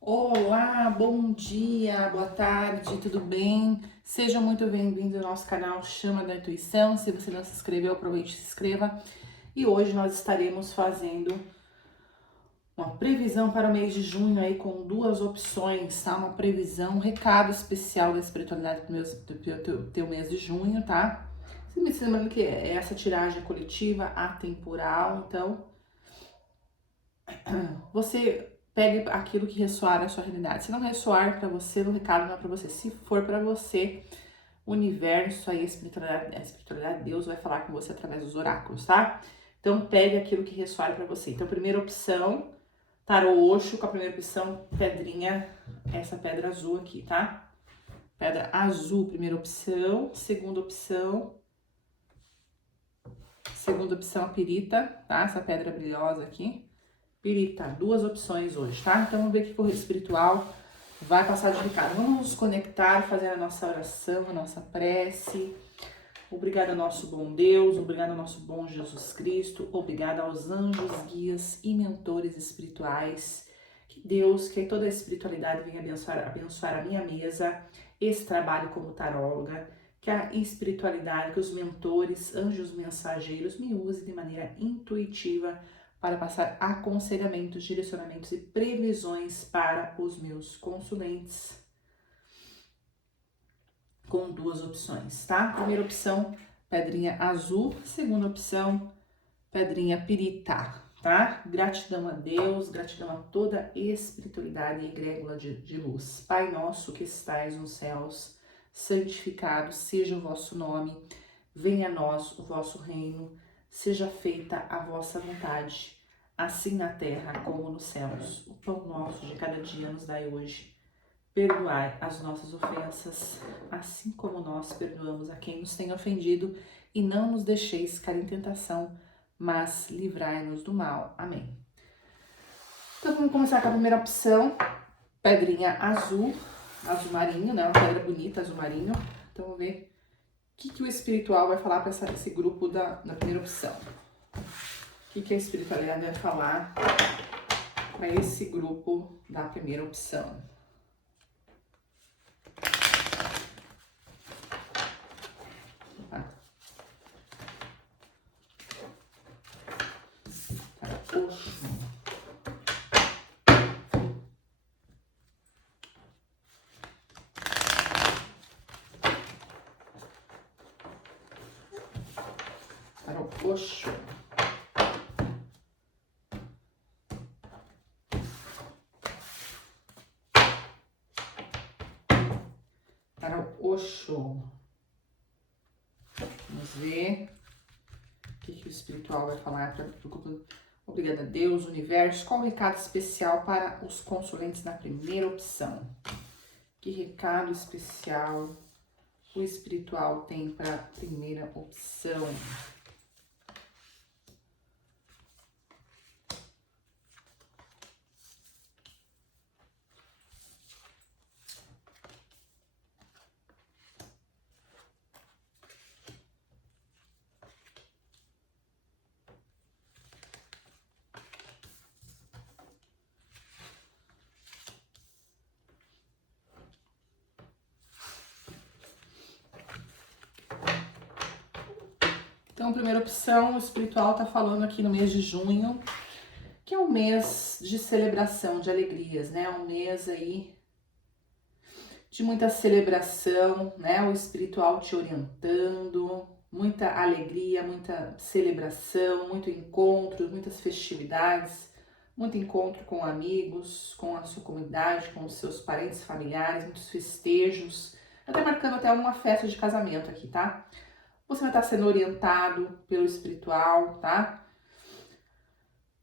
Olá, bom dia, boa tarde, tudo bem? Seja muito bem-vindo ao nosso canal Chama da Intuição. Se você não se inscreveu, aproveite e se inscreva. E hoje nós estaremos fazendo uma previsão para o mês de junho aí com duas opções, tá? Uma previsão, um recado especial da espiritualidade do teu mês de junho, tá? Se me lembrando que essa tiragem é coletiva, atemporal, então você pegue aquilo que ressoar na sua realidade. Se não ressoar para você, o recado não é para você. Se for para você, o universo, aí a espiritualidade, Deus vai falar com você através dos oráculos, tá? Então pegue aquilo que ressoar para você. Então, primeira opção, tarô Osho, com a primeira opção, pedrinha, essa pedra azul aqui, tá? Pedra azul, primeira opção. Segunda opção, a pirita, tá? Essa pedra brilhosa aqui. Pirita, duas opções hoje, tá? Então vamos ver o que o correio espiritual vai passar de recado. Vamos nos conectar, fazer a nossa oração, a nossa prece. Obrigada ao nosso bom Deus, obrigada ao nosso bom Jesus Cristo, obrigada aos anjos, guias e mentores espirituais. Que Deus, que toda a espiritualidade venha abençoar a minha mesa, esse trabalho como taróloga, que a espiritualidade, que os mentores, anjos mensageiros me usem de maneira intuitiva para passar aconselhamentos, direcionamentos e previsões para os meus consulentes com duas opções, tá? Primeira opção, pedrinha azul. Segunda opção, pedrinha pirita, tá? Gratidão a Deus, gratidão a toda a espiritualidade e egrégora de luz. Pai nosso que estais nos céus, santificado seja o vosso nome, venha a nós o vosso reino, seja feita a vossa vontade, assim na terra como nos céus. O pão nosso de cada dia nos dai hoje. Perdoai as nossas ofensas, assim como nós perdoamos a quem nos tem ofendido, e não nos deixeis cair em tentação, mas livrai-nos do mal. Amém. Então vamos começar com a primeira opção, pedrinha azul, azul marinho, né? Uma pedra bonita, azul marinho. Então vamos ver o que o espiritual vai falar para esse grupo da primeira opção. O que a espiritualidade vai falar para esse grupo da primeira opção. Osho. Para o Osho. Vamos ver o que o espiritual vai falar para o grupo. Obrigada a Deus, universo. Qual o recado especial para os consulentes na primeira opção? Que recado especial o espiritual tem para a primeira opção? Então, primeira opção, o espiritual está falando aqui no mês de junho, que é um mês de celebração, de alegrias, né? Um mês aí de muita celebração, né? O espiritual te orientando, muita alegria, muita celebração, muito encontro, muitas festividades, muito encontro com amigos, com a sua comunidade, com os seus parentes, familiares, muitos festejos, até marcando até uma festa de casamento aqui, tá? Você vai estar sendo orientado pelo espiritual, tá?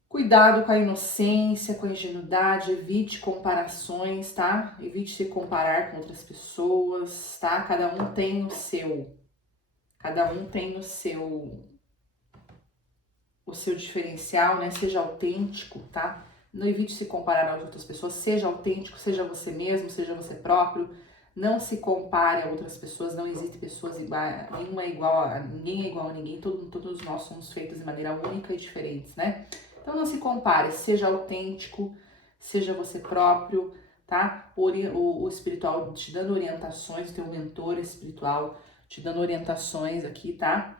Cuidado com a inocência, com a ingenuidade, evite comparações, tá? Evite se comparar com outras pessoas, tá? Cada um tem o seu diferencial, né? Seja autêntico, tá? Não evite se comparar às outras pessoas, seja autêntico, seja você mesmo, seja você próprio. Não se compare a outras pessoas, não existe pessoas iguais, nenhuma é igual a ninguém, é igual a ninguém, todos nós somos feitos de maneira única e diferentes, né? Então não se compare, seja autêntico, seja você próprio, tá? O espiritual te dando orientações, o teu mentor espiritual te dando orientações aqui, tá?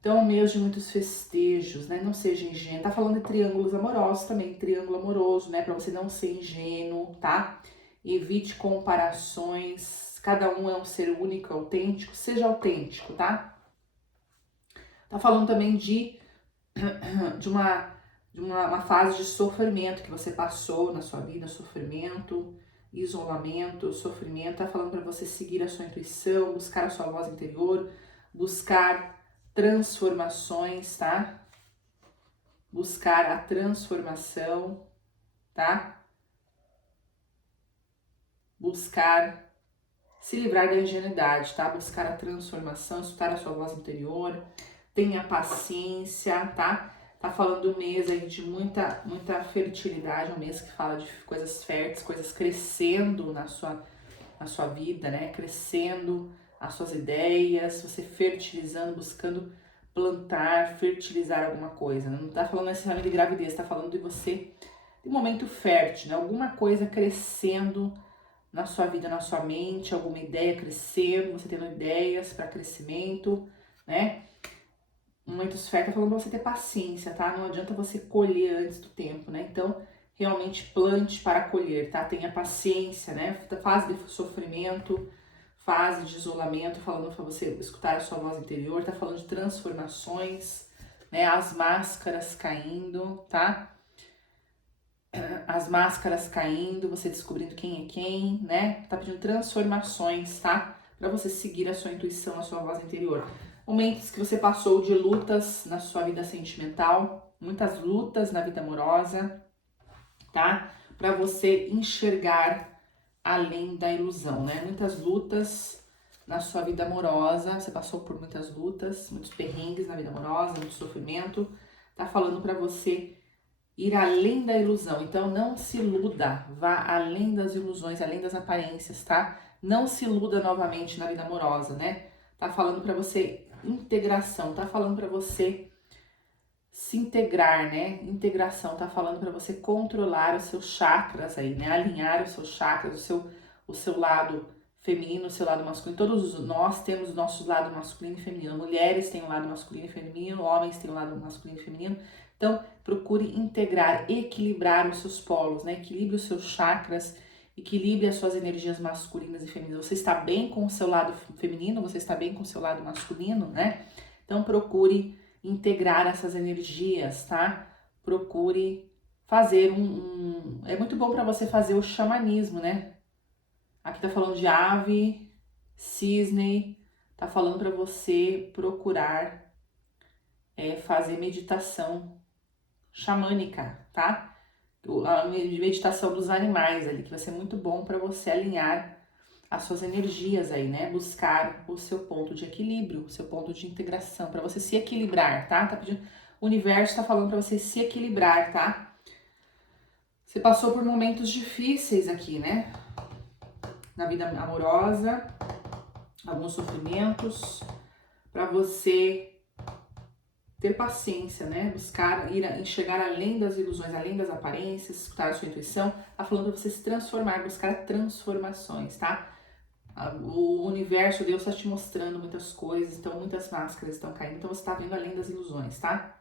Então, mês de muitos festejos, né? Não seja ingênuo. Tá falando de triângulos amorosos também, triângulo amoroso, né? Pra você não ser ingênuo, tá? Evite comparações. Cada um é um ser único, autêntico. Seja autêntico, tá? Tá falando também de uma fase de sofrimento que você passou na sua vida, sofrimento, isolamento, sofrimento. Tá falando para você seguir a sua intuição, buscar a sua voz interior, buscar transformações, tá? Buscar a transformação, tá? Buscar se livrar da ingenuidade, tá? Buscar a transformação, escutar a sua voz interior, tenha paciência, tá? Tá falando um mês aí de muita fertilidade, um mês que fala de coisas férteis, coisas crescendo na sua vida, né? Crescendo as suas ideias, você fertilizando, buscando plantar, fertilizar alguma coisa. Não tá falando necessariamente de gravidez, tá falando de você, de um momento fértil, né? Alguma coisa crescendo na sua vida, na sua mente, alguma ideia crescendo, você tendo ideias para crescimento, né? Muitos fértil tá falando pra você ter paciência, tá? Não adianta você colher antes do tempo, né? Então, realmente plante para colher, tá? Tenha paciência, né? Fase de sofrimento, fase de isolamento, falando para você escutar a sua voz interior, tá falando de transformações, né? As máscaras caindo, tá? As máscaras caindo, você descobrindo quem é quem, né? Tá pedindo transformações, tá? Para você seguir a sua intuição, a sua voz interior. Momentos que você passou de lutas na sua vida sentimental, muitas lutas na vida amorosa, tá? Para você enxergar além da ilusão, né? Muitas lutas na sua vida amorosa, você passou por muitas lutas, muitos perrengues na vida amorosa, muito sofrimento. Tá falando para você ir além da ilusão. Então não se iluda, vá além das ilusões, além das aparências, tá? Não se iluda novamente na vida amorosa, né? Tá falando para você integração, tá falando para você se integrar, né? Integração, tá falando para você controlar os seus chakras aí, né? Alinhar os seus chakras, o seu lado feminino, o seu lado masculino. Todos nós temos o nosso lado masculino e feminino. Mulheres têm o lado masculino e feminino, homens têm o lado masculino e feminino. Então, procure integrar, equilibrar os seus polos, né? Equilibre os seus chakras, equilibre as suas energias masculinas e femininas. Você está bem com o seu lado feminino, você está bem com o seu lado masculino, né? Então, procure integrar essas energias, tá? Procure fazer É muito bom para você fazer o xamanismo, né? Aqui tá falando de ave, cisne, tá falando para você procurar fazer meditação xamânica, tá? A meditação dos animais ali, que vai ser muito bom para você alinhar as suas energias aí, né? Buscar o seu ponto de equilíbrio, o seu ponto de integração, para você se equilibrar, tá? Tá pedindo, o universo tá falando para você se equilibrar, tá? Você passou por momentos difíceis aqui, né? Na vida amorosa, alguns sofrimentos, para você ter paciência, né? Buscar enxergar além das ilusões, além das aparências, escutar a sua intuição. Tá falando para você se transformar, buscar transformações, tá? O universo, Deus está te mostrando muitas coisas, então muitas máscaras estão caindo, então você está vendo além das ilusões, tá?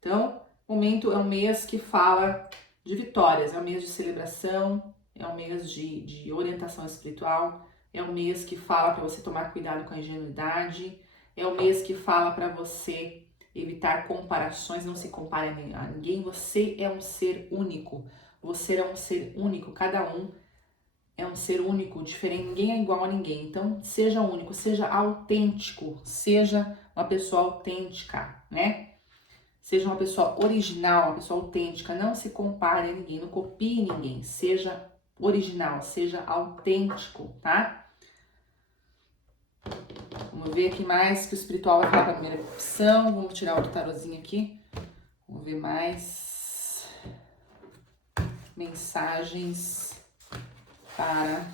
Então, momento é um mês que fala de vitórias, é um mês de celebração, é um mês de orientação espiritual, é um mês que fala para você tomar cuidado com a ingenuidade, é um mês que fala para você evitar comparações, não se compare a ninguém, você é um ser único, cada um é um ser único, diferente, ninguém é igual a ninguém. Então, seja único, seja autêntico, seja uma pessoa autêntica, né? Seja uma pessoa original, uma pessoa autêntica. Não se compare a ninguém, não copie ninguém. Seja original, seja autêntico, tá? Vamos ver aqui mais que o espiritual vai falar para a primeira opção. Vamos tirar outro tarozinho aqui. Vamos ver mais mensagens para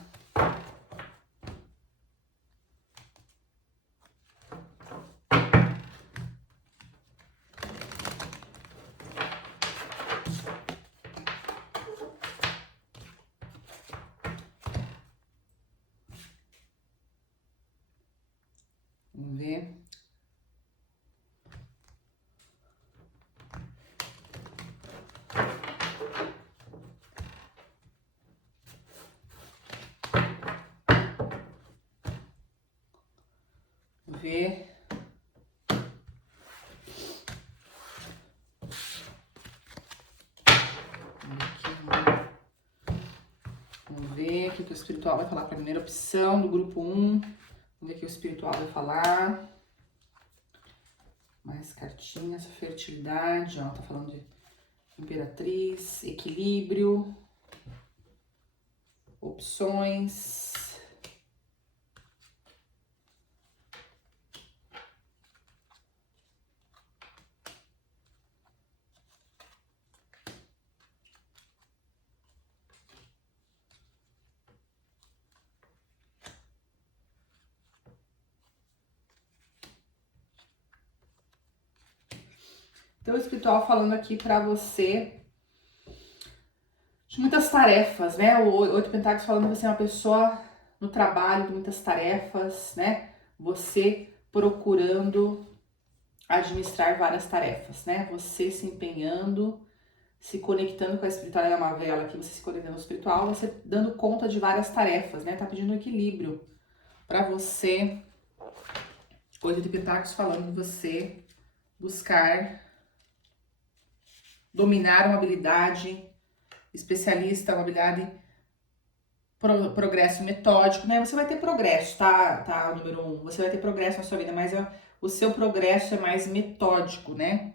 ver. Vamos ver o que o espiritual vai falar para a primeira opção do grupo 1. Vamos ver o que o espiritual vai falar. Mais cartinhas, fertilidade, ó, tá falando de imperatriz, equilíbrio, opções. Então, o espiritual falando aqui pra você de muitas tarefas, né? O 8 Pentáculos falando que você é uma pessoa no trabalho de muitas tarefas, né? Você procurando administrar várias tarefas, né? Você se empenhando, se conectando com a espiritualidade, é uma vela aqui, você se conectando com o espiritual, você dando conta de várias tarefas, né? Tá pedindo equilíbrio pra você. 8 de Pentáculos falando de você buscar dominar uma habilidade especialista, uma habilidade, progresso metódico, né? Você vai ter progresso, tá? Número 1, você vai ter progresso na sua vida, mas o seu progresso é mais metódico, né?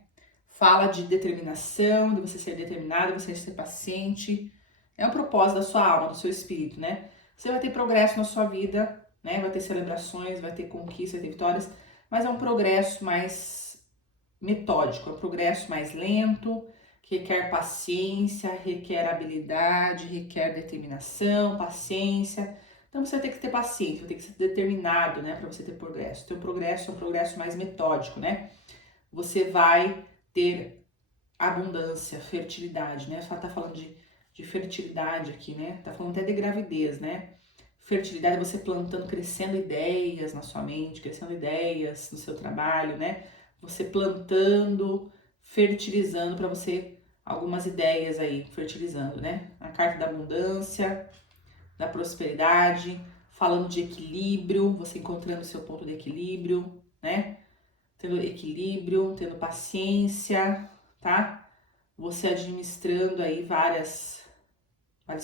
Fala de determinação, de você ser determinado, de você ser paciente. É o propósito da sua alma, do seu espírito, né? Você vai ter progresso na sua vida, né? Vai ter celebrações, vai ter conquistas, vai ter vitórias, mas é um progresso mais metódico, é um progresso mais lento, que requer paciência, requer habilidade, requer determinação, paciência. Então você vai ter que ter paciência, vai ter que ser determinado, né, para você ter progresso. Então o progresso é um progresso mais metódico, né? Você vai ter abundância, fertilidade, né? Só tá falando de fertilidade aqui, né? Tá falando até de gravidez, né? Fertilidade é você plantando, crescendo ideias na sua mente, crescendo ideias no seu trabalho, né? Você plantando, fertilizando para você algumas ideias aí, fertilizando, né? A carta da abundância, da prosperidade, falando de equilíbrio, você encontrando o seu ponto de equilíbrio, né? Tendo equilíbrio, tendo paciência, tá? Você administrando aí vários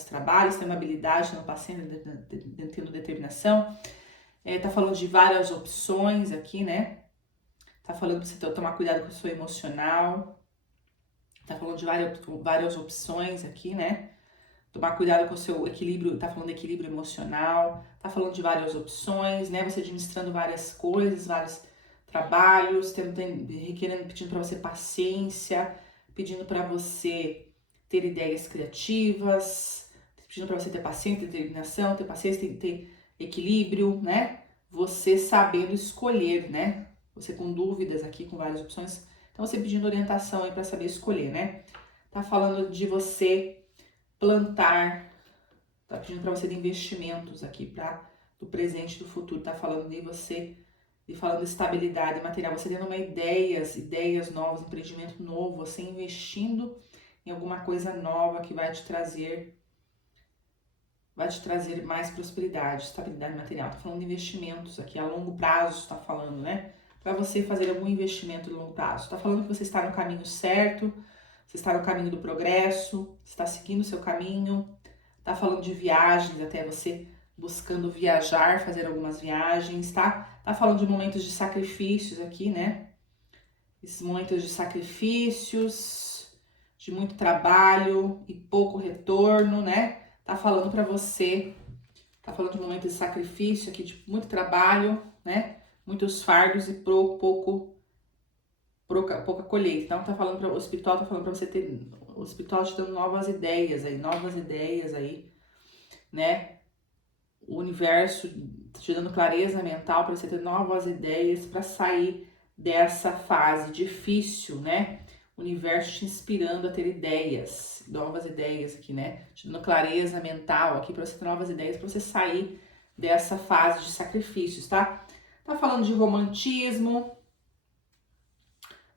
trabalhos, tendo habilidade, tendo paciência, tendo determinação. Tá falando de várias opções aqui, né? Tá falando pra você tomar cuidado com o seu emocional. Tá falando de várias opções aqui, né? Tomar cuidado com o seu equilíbrio, tá falando de equilíbrio emocional. Tá falando de várias opções, né? Você administrando várias coisas, vários trabalhos, requerendo, pedindo para você paciência, pedindo para você ter ideias criativas, pedindo para você ter paciência, ter determinação, ter paciência, ter equilíbrio, né? Você sabendo escolher, né? Você com dúvidas aqui, com várias opções. Então, você pedindo orientação aí para saber escolher, né? Tá falando de você plantar, tá pedindo para você de investimentos aqui para do presente e do futuro. Tá falando de você, falando de estabilidade material, você tendo ideias novas, empreendimento novo, você investindo em alguma coisa nova que vai te trazer mais prosperidade, estabilidade material. Tá falando de investimentos aqui a longo prazo, tá falando, né? Para você fazer algum investimento de longo prazo. Tá falando que você está no caminho certo, você está no caminho do progresso, você está seguindo o seu caminho. Tá falando de viagens, até você buscando viajar, fazer algumas viagens, tá? Tá falando de momentos de sacrifícios aqui, né? Esses momentos de sacrifícios, de muito trabalho e pouco retorno, né? Tá falando para você, tá falando de momentos de sacrifício aqui, de muito trabalho, né? Muitos fardos e pouca colheita. Então tá falando para o espiritual, tá falando para você ter, o espiritual te dando novas ideias aí, né? O universo te dando clareza mental para você ter novas ideias para sair dessa fase difícil, né? O universo te inspirando a ter ideias, novas ideias aqui, né? Te dando clareza mental aqui para você ter novas ideias, para você sair dessa fase de sacrifícios, tá? Tá falando de romantismo,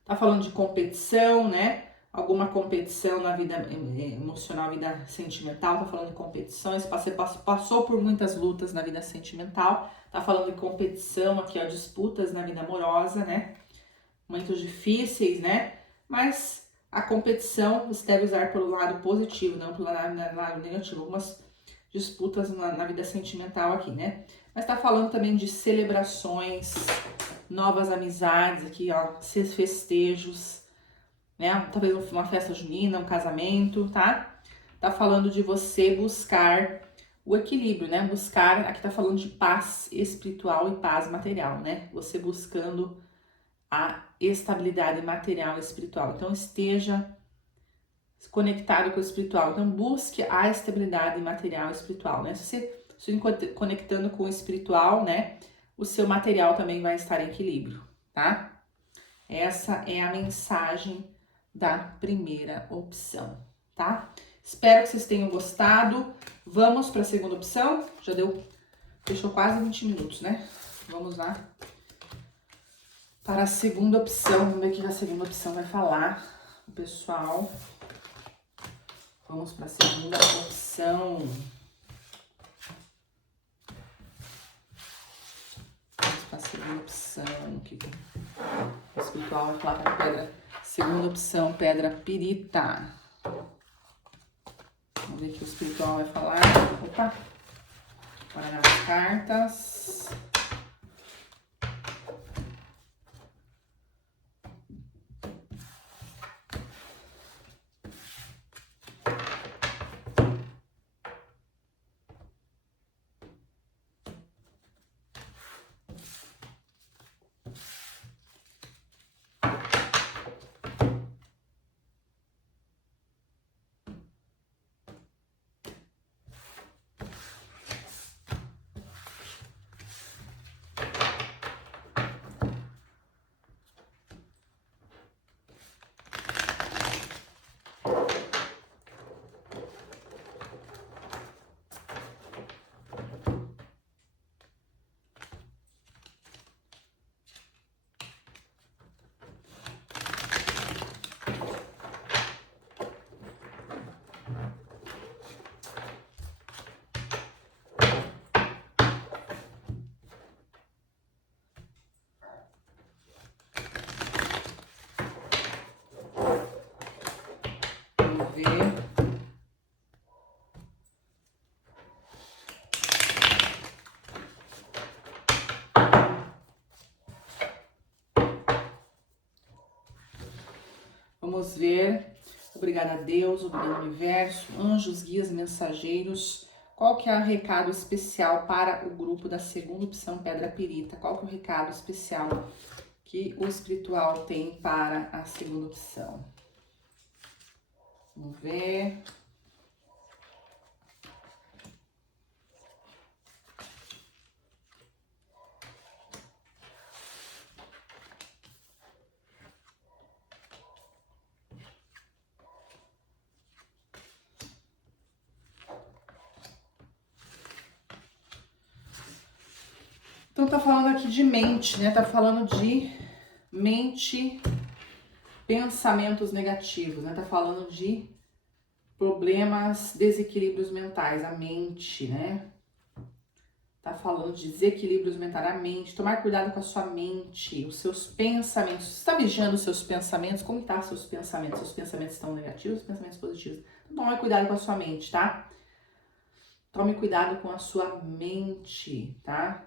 tá falando de competição, né? alguma competição na vida emocional, vida sentimental, tá falando de competições, você passou por muitas lutas na vida sentimental, tá falando de competição aqui, ó, disputas na vida amorosa, né? Muito difíceis, né? Mas a competição você deve usar pelo lado positivo, não pelo lado negativo. Algumas disputas na vida sentimental aqui, né? Mas tá falando também de celebrações, novas amizades aqui, ó, festejos, né? Talvez uma festa junina, um casamento, tá? Tá falando de você buscar o equilíbrio, né? Buscar, aqui tá falando de paz espiritual e paz material, né? Você buscando a estabilidade material e espiritual. Então, esteja conectado com o espiritual. Então, busque a estabilidade material e espiritual, né? Se você se conectando com o espiritual, né? O seu material também vai estar em equilíbrio, tá? Essa é a mensagem da primeira opção, tá? Espero que vocês tenham gostado. Vamos para a segunda opção. Já fechou quase 20 minutos, né? Vamos lá para a segunda opção. Vamos ver o que a segunda opção vai falar, pessoal. Vamos para a segunda opção. Vamos para a segunda opção. O que o espiritual vai falar para a pedra? Segunda opção, pedra pirita. Vamos ver o que o espiritual vai falar. Opa! Bora nas cartas. Vamos ver. Vamos ver. Obrigada a Deus, obrigado ao universo, anjos, guias, mensageiros. Qual que é o recado especial para o grupo da segunda opção Pedra Pirita? Qual que é o recado especial que o espiritual tem para a segunda opção? Vamos ver. Então tá falando aqui de mente, né? Tá falando de mente, pensamentos negativos, né? Tá falando de problemas, desequilíbrios mentais, a mente, né? Tá falando de desequilíbrios mentais, a mente, tomar cuidado com a sua mente, os seus pensamentos. Você está vigiando os seus pensamentos? Como tá os seus pensamentos? Seus pensamentos estão negativos, pensamentos positivos? Então, tome cuidado com a sua mente, tá? Tome cuidado com a sua mente, tá?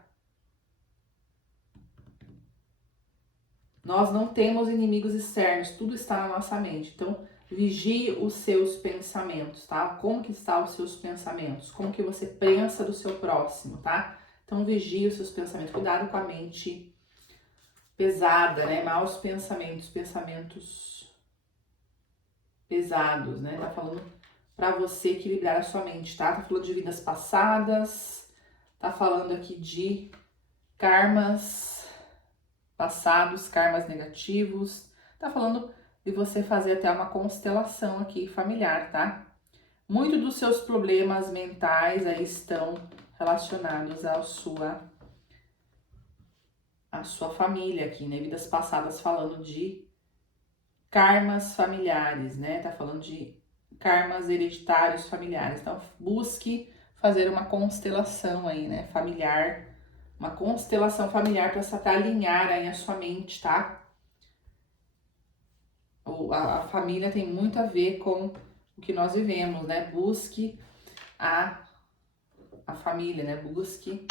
Nós não temos inimigos externos, tudo está na nossa mente. Então, vigie os seus pensamentos, tá? Como que estão os seus pensamentos? Como que você pensa do seu próximo, tá? Então, vigie os seus pensamentos. Cuidado com a mente pesada, né? Maus pensamentos, pensamentos pesados, né? Tá falando para você equilibrar a sua mente, tá? Tá falando de vidas passadas, tá falando aqui de karmas passados, karmas negativos. Tá falando de você fazer até uma constelação aqui familiar, tá? Muito dos seus problemas mentais aí estão relacionados à sua família aqui, né? Vidas passadas falando de karmas familiares, né? Tá falando de karmas hereditários familiares. Então, busque fazer uma constelação aí, né? Familiar, uma constelação familiar para alinhar aí a sua mente, tá? A família tem muito a ver com o que nós vivemos, né? Busque a família, né? Busque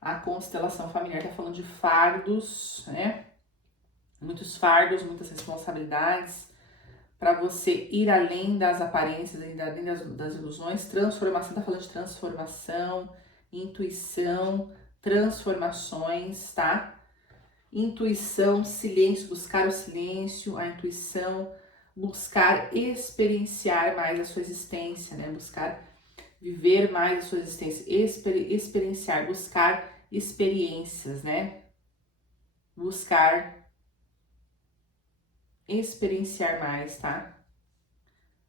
a constelação familiar. Tá falando de fardos, né? Muitos fardos, muitas responsabilidades, para você ir além das aparências, além das ilusões. Transformação, tá falando de transformação, intuição, transformações, tá? Intuição, silêncio, buscar o silêncio, a intuição, buscar experienciar mais a sua existência, né? Buscar viver mais a sua existência, experienciar, buscar experiências, né? Buscar experienciar mais, tá?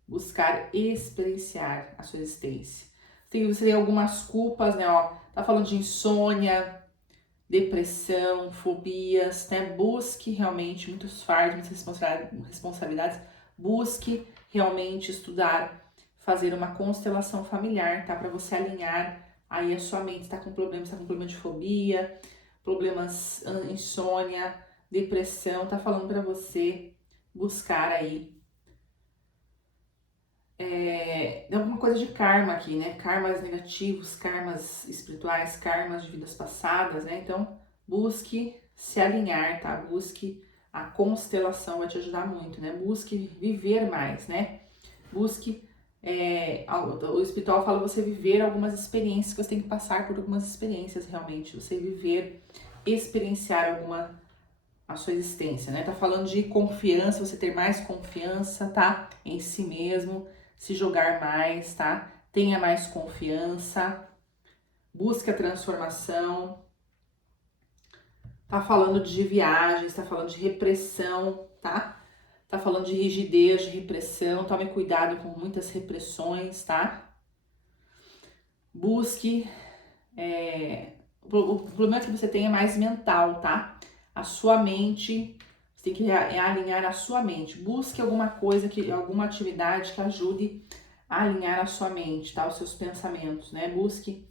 Buscar experienciar a sua existência. Você tem algumas culpas, né? Ó, tá falando de insônia, depressão, fobias, né? Busque realmente muitos fardos, muitas responsabilidades. Busque realmente estudar, fazer uma constelação familiar, tá? Para você alinhar aí a sua mente. Tá com problemas, tá com problema de fobia, problemas, insônia, depressão. Tá falando para você buscar aí alguma coisa de karma aqui, né? Karmas negativos, karmas espirituais, karmas de vidas passadas, né? Então, busque se alinhar, tá? Busque a constelação, vai te ajudar muito, né? Busque viver mais, né? Busque, o espiritual fala você viver algumas experiências, que você tem que passar por algumas experiências realmente, você viver, experienciar a sua existência, né? Tá falando de confiança, você ter mais confiança, tá? Em si mesmo, se jogar mais, tá? Tenha mais confiança, busque a transformação. Tá falando de viagens, tá falando de repressão, tá? Tá falando de rigidez, de repressão. Tome cuidado com muitas repressões, tá? Busque. O problema que você tem é mais mental, tá? A sua mente, você tem que alinhar a sua mente. Busque alguma coisa, alguma atividade que ajude a alinhar a sua mente, tá? Os seus pensamentos, né? Busque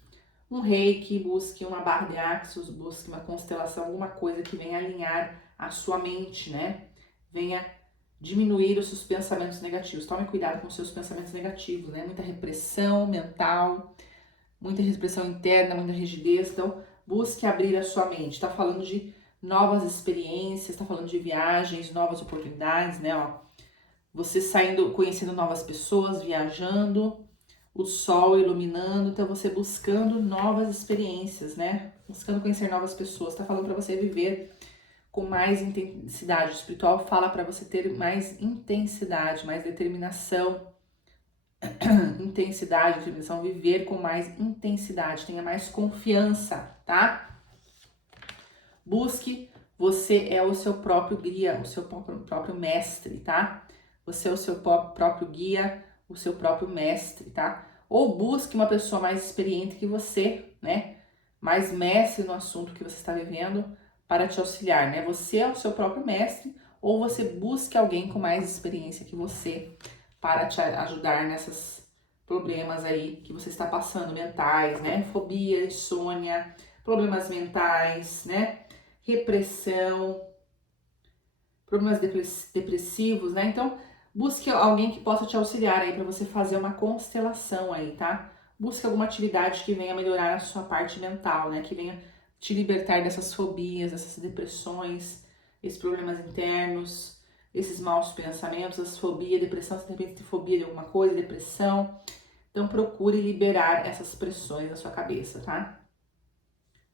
um reiki, busque uma barra de axis, busque uma constelação, alguma coisa que venha alinhar a sua mente, né? Venha diminuir os seus pensamentos negativos. Tome cuidado com os seus pensamentos negativos, né? Muita repressão mental, muita repressão interna, muita rigidez. Então, busque abrir a sua mente. Tá falando de novas experiências, tá falando de viagens, novas oportunidades, né? Ó, você saindo, conhecendo novas pessoas, viajando, o sol iluminando, então você buscando novas experiências, né? Buscando conhecer novas pessoas. Tá falando para você viver com mais intensidade. O espiritual fala para você ter mais intensidade, mais determinação. Intensidade, determinação, viver com mais intensidade, tenha mais confiança, tá? Busque, você é o seu próprio guia, o seu próprio mestre, tá? Você é o seu próprio guia, o seu próprio mestre, tá? Ou busque uma pessoa mais experiente que você, né? Mais mestre no assunto que você está vivendo para te auxiliar, né? Você é o seu próprio mestre ou você busque alguém com mais experiência que você para te ajudar nesses problemas aí que você está passando, mentais, né? Fobia, insônia, problemas mentais, né? Repressão, problemas depressivos, né? Então, busque alguém que possa te auxiliar aí para você fazer uma constelação aí, tá? Busque alguma atividade que venha melhorar a sua parte mental, né? Que venha te libertar dessas fobias, dessas depressões, esses problemas internos, esses maus pensamentos, as fobias, depressão, se de repente tem fobia de alguma coisa, depressão. Então procure liberar essas pressões na sua cabeça, tá?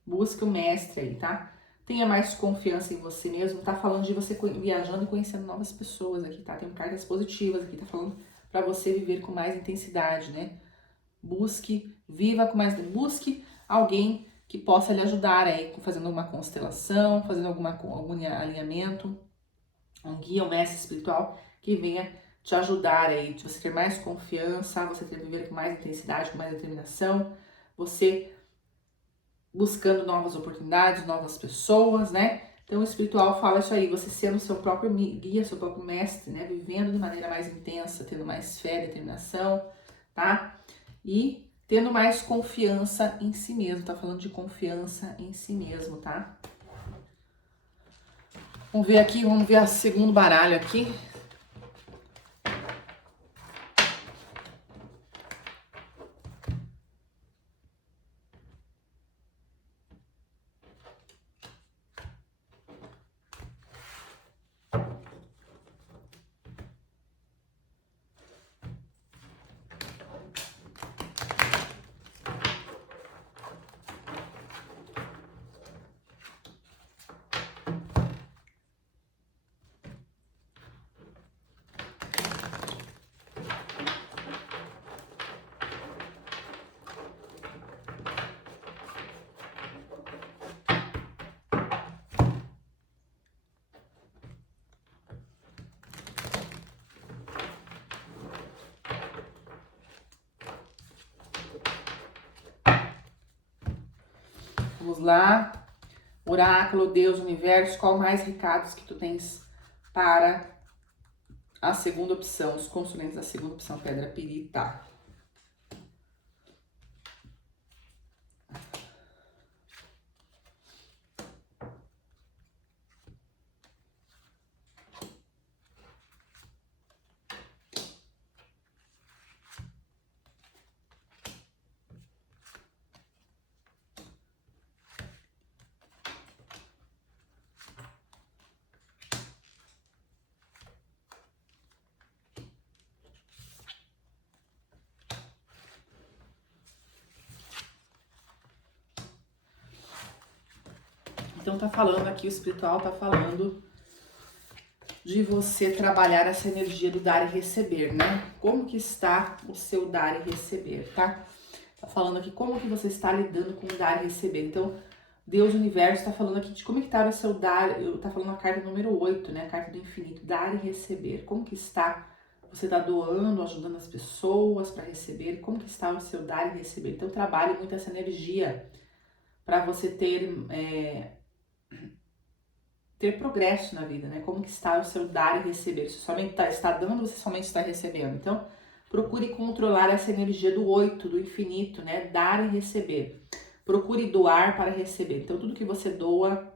Busque o mestre aí, tá? Tenha mais confiança em você mesmo. Tá falando de você viajando e conhecendo novas pessoas aqui, tá? Tem cartas positivas aqui, tá falando para você viver com mais intensidade, né? Busque, viva com mais... Busque alguém que possa lhe ajudar aí, fazendo uma constelação, fazendo algum alinhamento, um guia, um mestre espiritual que venha te ajudar aí, de você ter mais confiança, você ter viver com mais intensidade, com mais determinação, você buscando novas oportunidades, novas pessoas, né? Então o espiritual fala isso aí, você sendo seu próprio guia, seu próprio mestre, né? Vivendo de maneira mais intensa, tendo mais fé, determinação, tá? E tendo mais confiança em si mesmo, tá falando de confiança em si mesmo, tá? Vamos ver aqui, vamos ver o segundo baralho aqui. Vamos lá. Oráculo, Deus, Universo, qual mais recados que tu tens para a segunda opção, os consulentes da segunda opção, Pedra Pirita? Então tá falando aqui, o espiritual tá falando de você trabalhar essa energia do dar e receber, né? Como que está o seu dar e receber, tá? Tá falando aqui como que você está lidando com o dar e receber. Então, Deus, Universo, tá falando aqui de como que tá o seu dar, tá falando a carta número 8, né? A carta do infinito, dar e receber. Como que está, você tá doando, ajudando as pessoas para receber, como que está o seu dar e receber. Então, trabalhe muito essa energia para você ter progresso na vida, né? Como que está o seu dar e receber. Se somente está dando, você somente está recebendo. Então, procure controlar essa energia do 8, do infinito, né? Dar e receber. Procure doar para receber. Então, tudo que você doa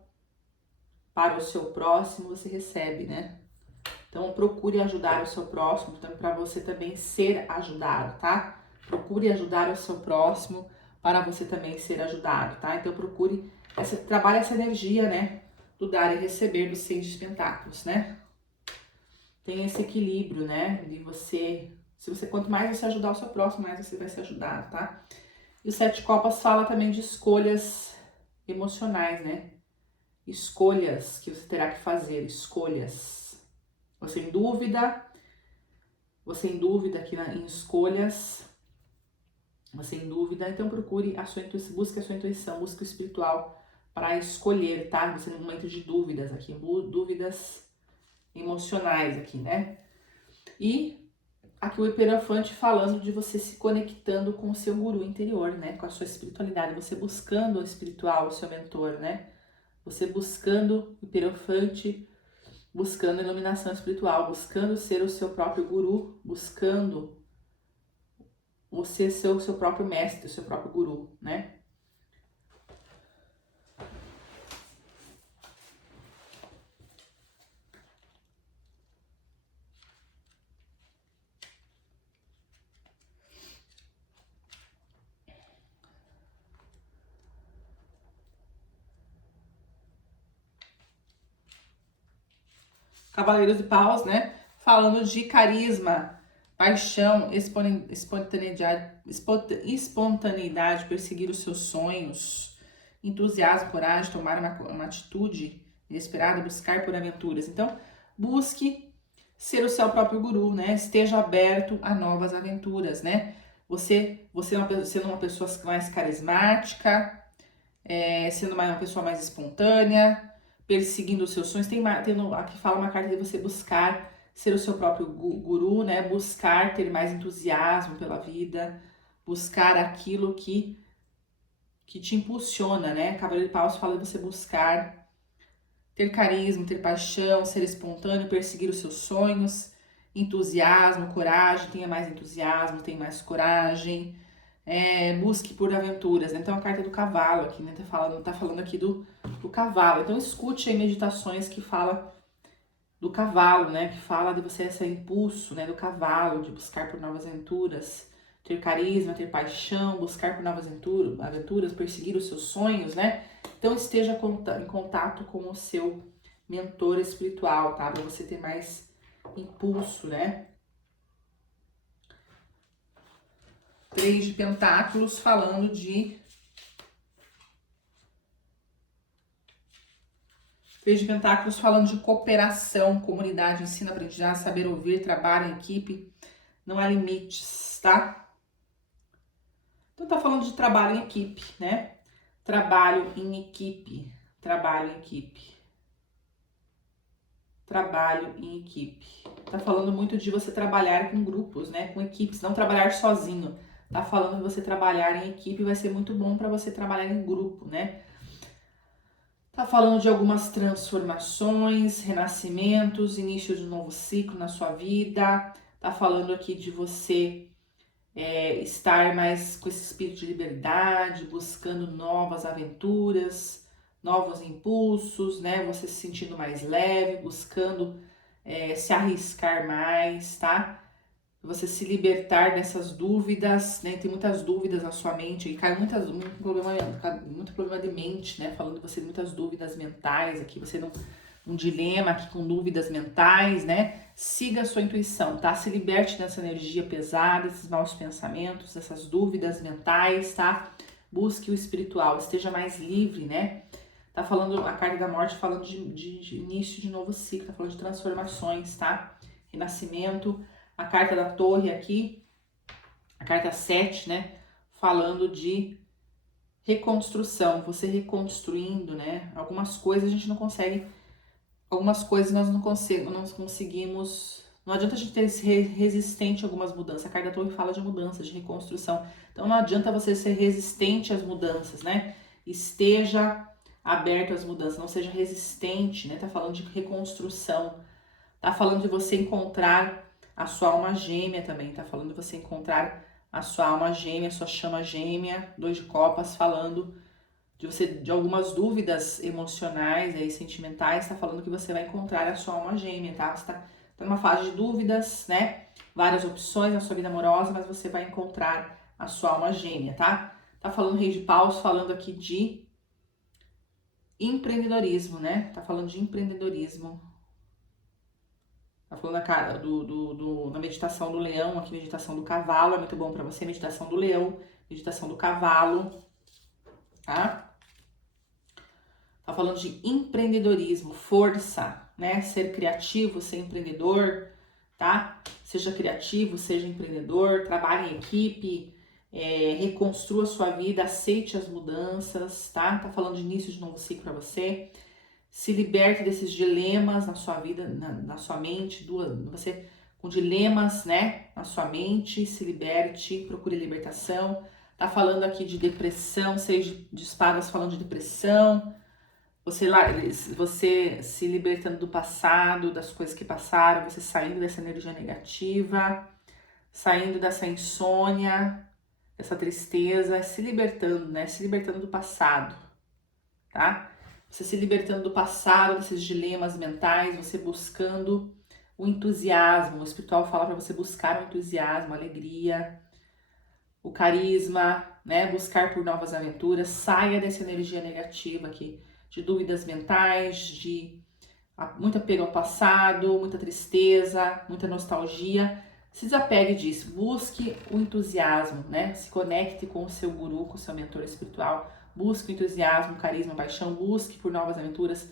para o seu próximo, você recebe, né? Então, procure ajudar o seu próximo, então, para você também ser ajudado, tá? Procure ajudar o seu próximo para você também ser ajudado, tá? Então, procure, trabalhe essa energia, né? Do dar e receber dos 6 de pentáculos, né? Tem esse equilíbrio, né? De você, quanto mais você ajudar o seu próximo, mais você vai ser ajudado, tá? E o 7 de copas fala também de escolhas emocionais, né? Escolhas que você terá que fazer, escolhas. Você em dúvida aqui em escolhas, você em dúvida, então procure a sua intuição, busque a sua intuição, busque o espiritual para escolher, tá? Você no momento de dúvidas aqui, dúvidas emocionais aqui, né? E aqui o Hierophante falando de você se conectando com o seu guru interior, né? Com a sua espiritualidade, você buscando o espiritual, o seu mentor, né? Você buscando o Hierophante, buscando a iluminação espiritual, buscando ser o seu próprio guru, buscando você ser o seu próprio mestre, o seu próprio guru, né? Cavaleiros de Paus, né? Falando de carisma, paixão, espontaneidade, perseguir os seus sonhos, entusiasmo, coragem, tomar uma atitude inesperada, buscar por aventuras. Então, busque ser o seu próprio guru, né? Esteja aberto a novas aventuras, né? Sendo uma pessoa mais carismática, sendo uma pessoa mais espontânea, perseguindo os seus sonhos. Aqui fala uma carta de você buscar ser o seu próprio guru, né? Buscar ter mais entusiasmo pela vida, buscar aquilo que te impulsiona, né? Cavaleiro de Paus fala de você buscar ter carisma, ter paixão, ser espontâneo, perseguir os seus sonhos, entusiasmo, coragem, tenha mais entusiasmo, tenha mais coragem, busque por aventuras, né? Então a carta do cavalo aqui, né? Tá falando aqui do cavalo. Então escute aí meditações que fala do cavalo, né? Que fala de você esse impulso, né? Do cavalo, de buscar por novas aventuras, ter carisma, ter paixão, buscar por novas aventuras, perseguir os seus sonhos, né? Então esteja em contato com o seu mentor espiritual, tá? Para você ter mais impulso, né? 3 de pentáculos falando de... 3 de pentáculos falando de cooperação, comunidade, ensino, aprendizagem, saber ouvir, trabalho em equipe, não há limites, tá? Então tá falando de trabalho em equipe, né? Trabalho em equipe, trabalho em equipe. Trabalho em equipe. Tá falando muito de você trabalhar com grupos, né? Com equipes, não trabalhar sozinho. Tá falando de você trabalhar em equipe, vai ser muito bom para você trabalhar em grupo, né? Tá falando de algumas transformações, renascimentos, início de um novo ciclo na sua vida. Tá falando aqui de você estar mais com esse espírito de liberdade, buscando novas aventuras, novos impulsos, né? Você se sentindo mais leve, buscando se arriscar mais, tá? Você se libertar dessas dúvidas, né? Tem muitas dúvidas na sua mente, e cai muito problema de mente, né? Falando de você muitas dúvidas mentais aqui, você um dilema aqui com dúvidas mentais, né? Siga a sua intuição, tá? Se liberte dessa energia pesada, desses maus pensamentos, dessas dúvidas mentais, tá? Busque o espiritual, esteja mais livre, né? Tá falando, a carta da morte falando de início de novo ciclo, tá falando de transformações, tá? Renascimento. A carta da torre aqui, a carta 7, né? Falando de reconstrução, você reconstruindo, né? Algumas coisas a gente não consegue, algumas coisas nós não conseguimos, não adianta a gente ter resistente a algumas mudanças. A carta da torre fala de mudança, de reconstrução. Então não adianta você ser resistente às mudanças, né? Esteja aberto às mudanças, não seja resistente, né? Tá falando de reconstrução. Tá falando de você encontrar a sua alma gêmea também, tá falando de você encontrar a sua alma gêmea, a sua chama gêmea. 2 de copas falando de você, de algumas dúvidas emocionais e sentimentais, tá falando que você vai encontrar a sua alma gêmea, tá? Você tá numa fase de dúvidas, né? Várias opções na sua vida amorosa, mas você vai encontrar a sua alma gêmea, tá? Tá falando Rei de Paus, falando aqui de empreendedorismo, né? Tá falando de empreendedorismo. Tá falando na meditação do leão, aqui meditação do cavalo, é muito bom pra você, meditação do leão, meditação do cavalo, tá? Tá falando de empreendedorismo, força, né? Ser criativo, ser empreendedor, tá? Seja criativo, seja empreendedor, trabalhe em equipe, reconstrua sua vida, aceite as mudanças, tá? Tá falando de início de novo ciclo pra você. Se liberte desses dilemas na sua vida, na sua mente, você com dilemas, né, na sua mente, se liberte, procure libertação. Tá falando aqui de depressão, 6 de espadas falando de depressão, você se libertando do passado, das coisas que passaram, você saindo dessa energia negativa, saindo dessa insônia, dessa tristeza, se libertando, né, se libertando do passado, tá? Você se libertando do passado, desses dilemas mentais, você buscando o entusiasmo. O espiritual fala para você buscar o entusiasmo, a alegria, o carisma, né? Buscar por novas aventuras. Saia dessa energia negativa aqui, de dúvidas mentais, de muito apego ao passado, muita tristeza, muita nostalgia. Se desapegue disso, busque o entusiasmo, né? Se conecte com o seu guru, com o seu mentor espiritual. Busque o entusiasmo, carisma, paixão, busque por novas aventuras,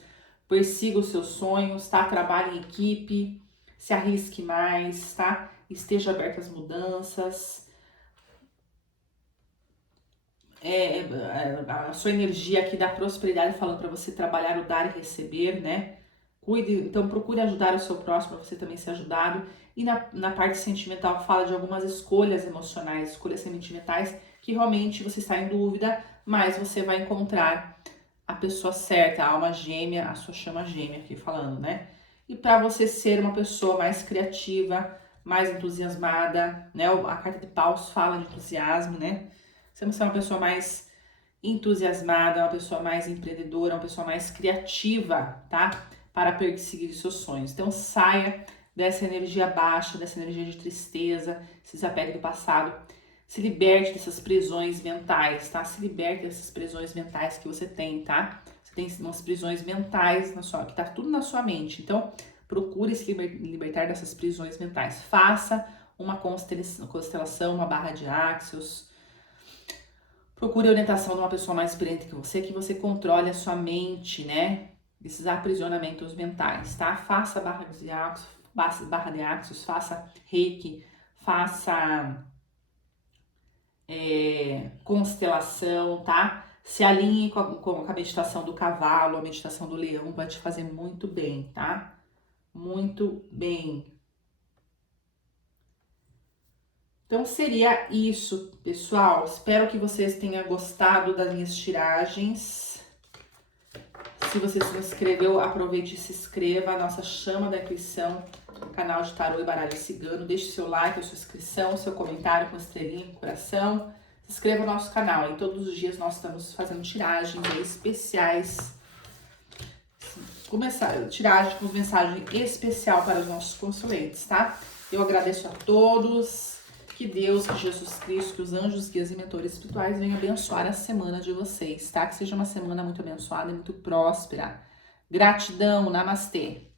persiga os seus sonhos, tá? Trabalhe em equipe, se arrisque mais, tá? Esteja aberto às mudanças. A sua energia aqui da prosperidade falando para você trabalhar o dar e receber, né? Cuide, então procure ajudar o seu próximo para você também ser ajudado. E na parte sentimental fala de algumas escolhas emocionais, escolhas sentimentais que realmente você está em dúvida, mas você vai encontrar a pessoa certa, a alma gêmea, a sua chama gêmea aqui falando, né? E para você ser uma pessoa mais criativa, mais entusiasmada, né? A carta de paus fala de entusiasmo, né? Você não ser uma pessoa mais entusiasmada, uma pessoa mais empreendedora, uma pessoa mais criativa, tá? Para perseguir seus sonhos. Então saia dessa energia baixa, dessa energia de tristeza, se desapegue do passado, se liberte dessas prisões mentais, tá? Se liberte dessas prisões mentais que você tem, tá? Você tem umas prisões mentais que tá tudo na sua mente. Então, procure se libertar dessas prisões mentais. Faça uma constelação, uma barra de Áxios. Procure a orientação de uma pessoa mais experiente que você controle a sua mente, né? Desses aprisionamentos mentais, tá? Faça barra de Áxios, faça Reiki, faça constelação, tá? Se alinhe com a meditação do cavalo, a meditação do leão, vai te fazer muito bem, tá? Muito bem. Então seria isso, pessoal. Espero que vocês tenham gostado das minhas tiragens. Se você se inscreveu, aproveite e se inscreva. A nossa Chama da Intuição, canal de tarô e baralho cigano. Deixe seu like, a sua inscrição, seu comentário com estrelinha, com coração. Se inscreva no nosso canal. E todos os dias nós estamos fazendo tiragens especiais. Tiragem com mensagem especial para os nossos consulentes, tá? Eu agradeço a todos. Que Deus, que Jesus Cristo, que os anjos, guias e mentores espirituais venham abençoar a semana de vocês, tá? Que seja uma semana muito abençoada e muito próspera. Gratidão, namastê!